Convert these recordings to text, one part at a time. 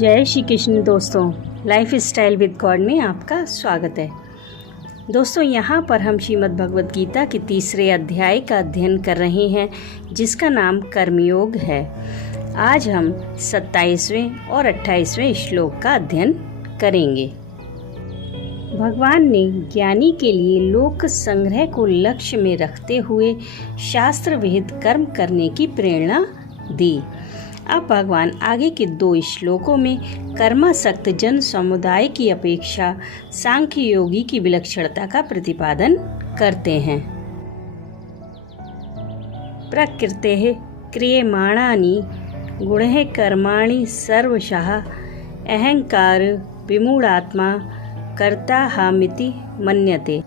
जय श्री कृष्ण दोस्तों, life style with God में आपका स्वागत है। दोस्तों, यहाँ पर हम श्रीमद् भगवद गीता के तीसरे अध्याय का अध्ययन कर रहे हैं, जिसका नाम कर्मयोग है। आज हम 27वें और 28वें श्लोक का अध्ययन करेंगे। भगवान ने ज्ञानी के लिए लोक संग्रह को लक्ष्य में रखते हुए शास्त्र विहित कर्म करने की प्रेरणा दी। अब भगवान आगे के 2 श्लोकों में कर्मासक्त जन समुदाय की अपेक्षा सांख्य योगी की विलक्षणता का प्रतिपादन करते हैं। प्रकृतेः क्रियमाणानि गुणैः कर्माणि सर्वशः अहंकार विमूढ़ात्मा कर्ताहमिति मन्यते।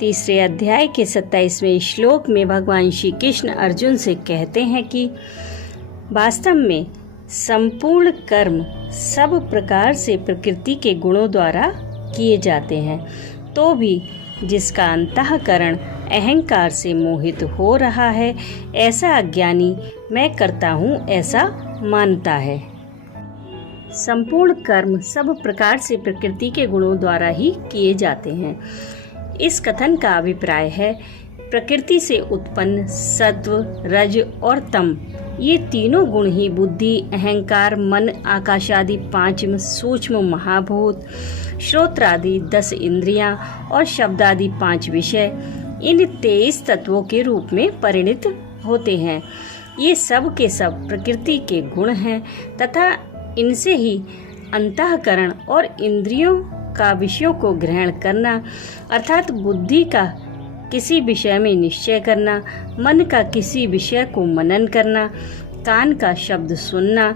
तीसरे अध्याय के 27वें श्लोक में भगवान श्री कृष्ण अर्जुन से कहते हैं कि वास्तव में संपूर्ण कर्म सब प्रकार से प्रकृति के गुणों द्वारा किए जाते हैं, तो भी जिसका अंतःकरण अहंकार से मोहित हो रहा है, ऐसा अज्ञानी मैं करता हूँ ऐसा मानता है। संपूर्ण कर्म सब प्रकार से प्रकृति के गुणों द्वारा ही किए जाते हैं। इस कथन का अभिप्राय है, प्रकृति से उत्पन्न सत्व, रज और तम, ये तीनों गुण ही बुद्धि, अहंकार, मन, आकाश आदि 5 सूक्ष्म महाभूत, श्रोत्रादि 10 इंद्रियां और शब्द आदि 5 विषय, इन 23 तत्वों के रूप में परिणित होते हैं। ये सब के सब प्रकृति के गुण हैं तथा इनसे ही अंतःकरण और इंद्रियों का विषयों को ग्रहण करना, अर्थात बुद्धि का किसी विषय में निश्चय करना, मन का किसी विषय को मनन करना, कान का शब्द सुनना,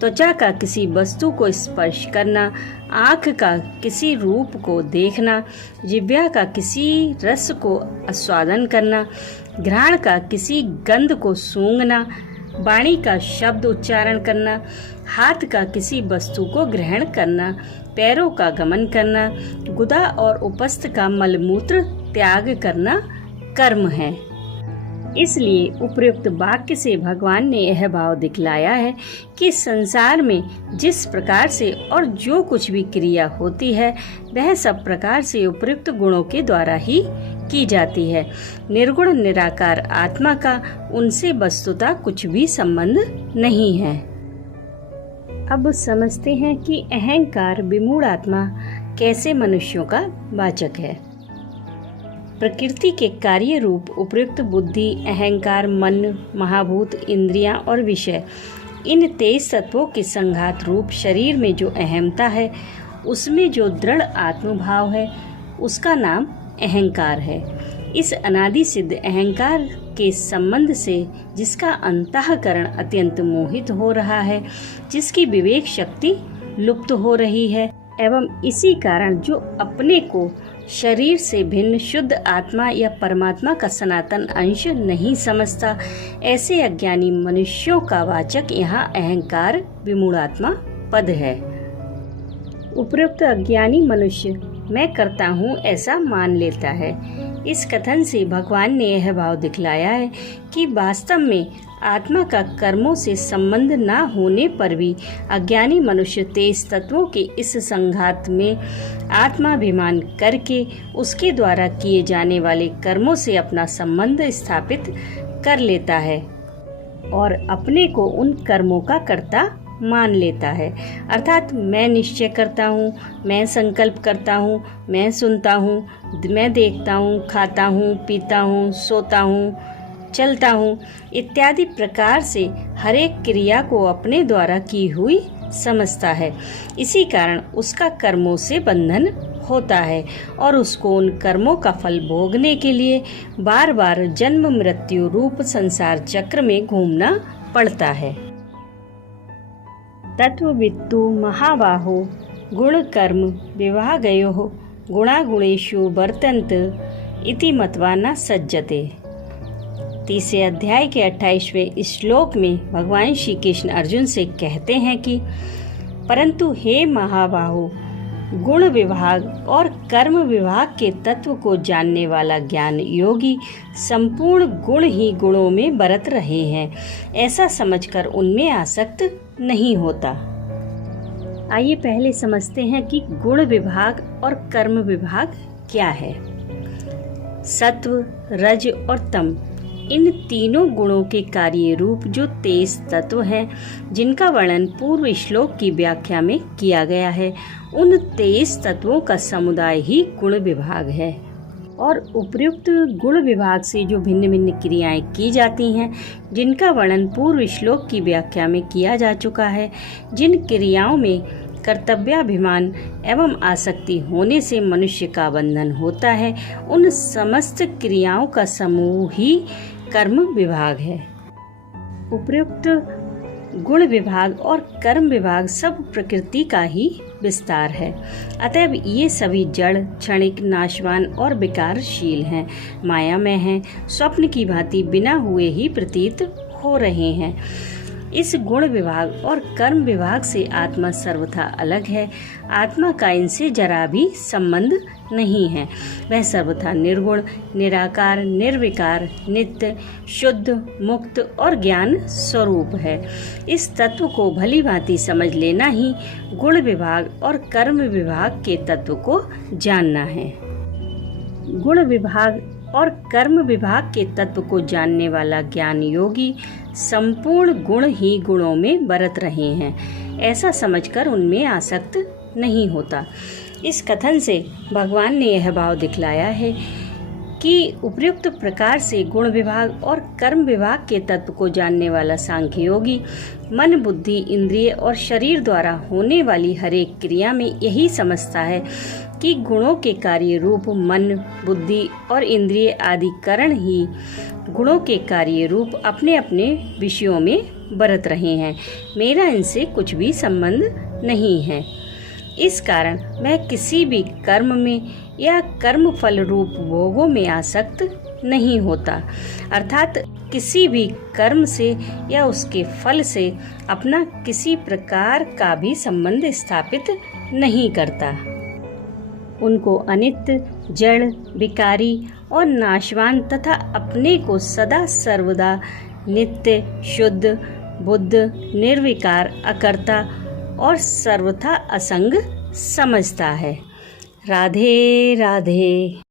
त्वचा का किसी वस्तु को स्पर्श करना, आँख का किसी रूप को देखना, जिह्वा का किसी रस को आस्वादन करना, घ्राण का किसी गंध को सूंघना, वाणी का शब्द उच्चारण करना, हाथ का किसी वस्तु को ग्रहण करना, पैरों का गमन करना, गुदा और उपस्थ का मलमूत्र त्याग करना कर्म है। इसलिए उपर्युक्त वाक्य से भगवान ने यह भाव दिखलाया है कि संसार में जिस प्रकार से और जो कुछ भी क्रिया होती है, वह सब प्रकार से उपर्युक्त गुणों के द्वारा ही की जाती है। निर्गुण निराकार आत्मा का उनसे वस्तुतः कुछ भी संबंध नहीं है। अब समझते हैं कि अहंकार विमूढ़ आत्मा कैसे मनुष्यों का वाचक है। प्रकृति के कार्य रूप उपर्युक्त बुद्धि, अहंकार, मन, महाभूत, इंद्रियां और विषय, इन 23 तत्वों के संघात रूप शरीर में जो अहमता है, उसमें जो दृढ़ आत्मभाव है, उसका नाम अहंकार है। इस अनादि सिद्ध अहंकार के संबंध से जिसका अंतःकरण अत्यंत मोहित हो रहा है, जिसकी विवेक शक्ति लुप्त हो रही है, एवं इसी कारण जो अपने को शरीर से भिन्न शुद्ध आत्मा या परमात्मा का सनातन अंश नहीं समझता, ऐसे अज्ञानी मनुष्यों का वाचक यहाँ अहंकार विमूढ़ात्मा पद है। उपरोक्त अज्ञानी मनुष्य मैं करता हूँ ऐसा मान लेता है। इस कथन से भगवान ने यह भाव दिखलाया है कि वास्तव में आत्मा का कर्मों से संबंध न होने पर भी अज्ञानी मनुष्य 23 तत्वों के इस संघात में आत्माभिमान करके उसके द्वारा किए जाने वाले कर्मों से अपना संबंध स्थापित कर लेता है और अपने को उन कर्मों का कर्ता मान लेता है। अर्थात मैं निश्चय करता हूँ, मैं संकल्प करता हूँ, मैं सुनता हूँ, मैं देखता हूँ, खाता हूँ, पीता हूँ, सोता हूँ, चलता हूँ इत्यादि प्रकार से हर एक क्रिया को अपने द्वारा की हुई समझता है। इसी कारण उसका कर्मों से बंधन होता है और उसको उन कर्मों का फल भोगने के लिए बार बार जन्म मृत्यु रूप संसार चक्र में घूमना पड़ता है। तत्ववित्तु महाबाहो गुण कर्म विभागयोः गुणागुणेषु वर्तन्त इति मत्वा न सज्जते। तीसरे अध्याय के 28वें श्लोक में भगवान श्री कृष्ण अर्जुन से कहते हैं कि परंतु हे महाबाहो, गुण विभाग और कर्म विभाग के तत्व को जानने वाला ज्ञान योगी संपूर्ण गुण ही गुणों में बरत रहे हैं, ऐसा समझकर उनमें आसक्त नहीं होता। आइए पहले समझते हैं कि गुण विभाग और कर्म विभाग क्या है। सत्व, रज और तम, इन तीनों गुणों के कार्य रूप जो 23 तत्व हैं, जिनका वर्णन पूर्व श्लोक की व्याख्या में किया गया है, उन 23 तत्वों का समुदाय ही गुण विभाग है। और उपर्युक्त गुण विभाग से जो भिन्न भिन्न क्रियाएं की जाती हैं, जिनका वर्णन पूर्व श्लोक की व्याख्या में किया जा चुका है, जिन क्रियाओं में कर्तव्याभिमान एवं आसक्ति होने से मनुष्य का बंधन होता है, उन समस्त क्रियाओं का समूह ही कर्म विभाग है। उपर्युक्त गुण विभाग और कर्म विभाग सब प्रकृति का ही विस्तार है। अतएव ये सभी जड़, क्षणिक, नाशवान और विकारशील हैं, मायामय हैं, स्वप्न की भांति बिना हुए ही प्रतीत हो रहे हैं। इस गुण विभाग और कर्म विभाग से आत्मा सर्वथा अलग है। आत्मा का इनसे जरा भी संबंध नहीं है। वह सर्वथा निर्गुण, निराकार, निर्विकार, नित्य, शुद्ध, मुक्त और ज्ञान स्वरूप है। इस तत्व को भली भांति समझ लेना ही गुण विभाग और कर्म विभाग के तत्व को जानना है। गुण विभाग और कर्म विभाग के तत्व को जानने वाला ज्ञान योगी संपूर्ण गुण ही गुणों में बरत रहे हैं, ऐसा समझकर उनमें आसक्त नहीं होता। इस कथन से भगवान ने यह भाव दिखलाया है कि उपर्युक्त प्रकार से गुण विभाग और कर्म विभाग के तत्व को जानने वाला सांख्य योगी मन, बुद्धि, इंद्रिय और शरीर द्वारा होने वाली हर एक क्रिया में यही समझता है कि गुणों के कार्य रूप मन, बुद्धि और इंद्रिय आदि करण ही गुणों के कार्य रूप अपने अपने विषयों में बरत रहे हैं। मेरा इनसे कुछ भी संबंध नहीं है। इस कारण मैं किसी भी कर्म में या कर्म फल रूप भोगों में आसक्त नहीं होता, अर्थात किसी भी कर्म से या उसके फल से अपना किसी प्रकार का भी संबंध स्थापित नहीं करता। उनको अनित्य, जड़, विकारी और नाशवान तथा अपने को सदा सर्वदा नित्य, शुद्ध, बुद्ध, निर्विकार, अकर्ता और सर्वथा असंग समझता है। राधे राधे।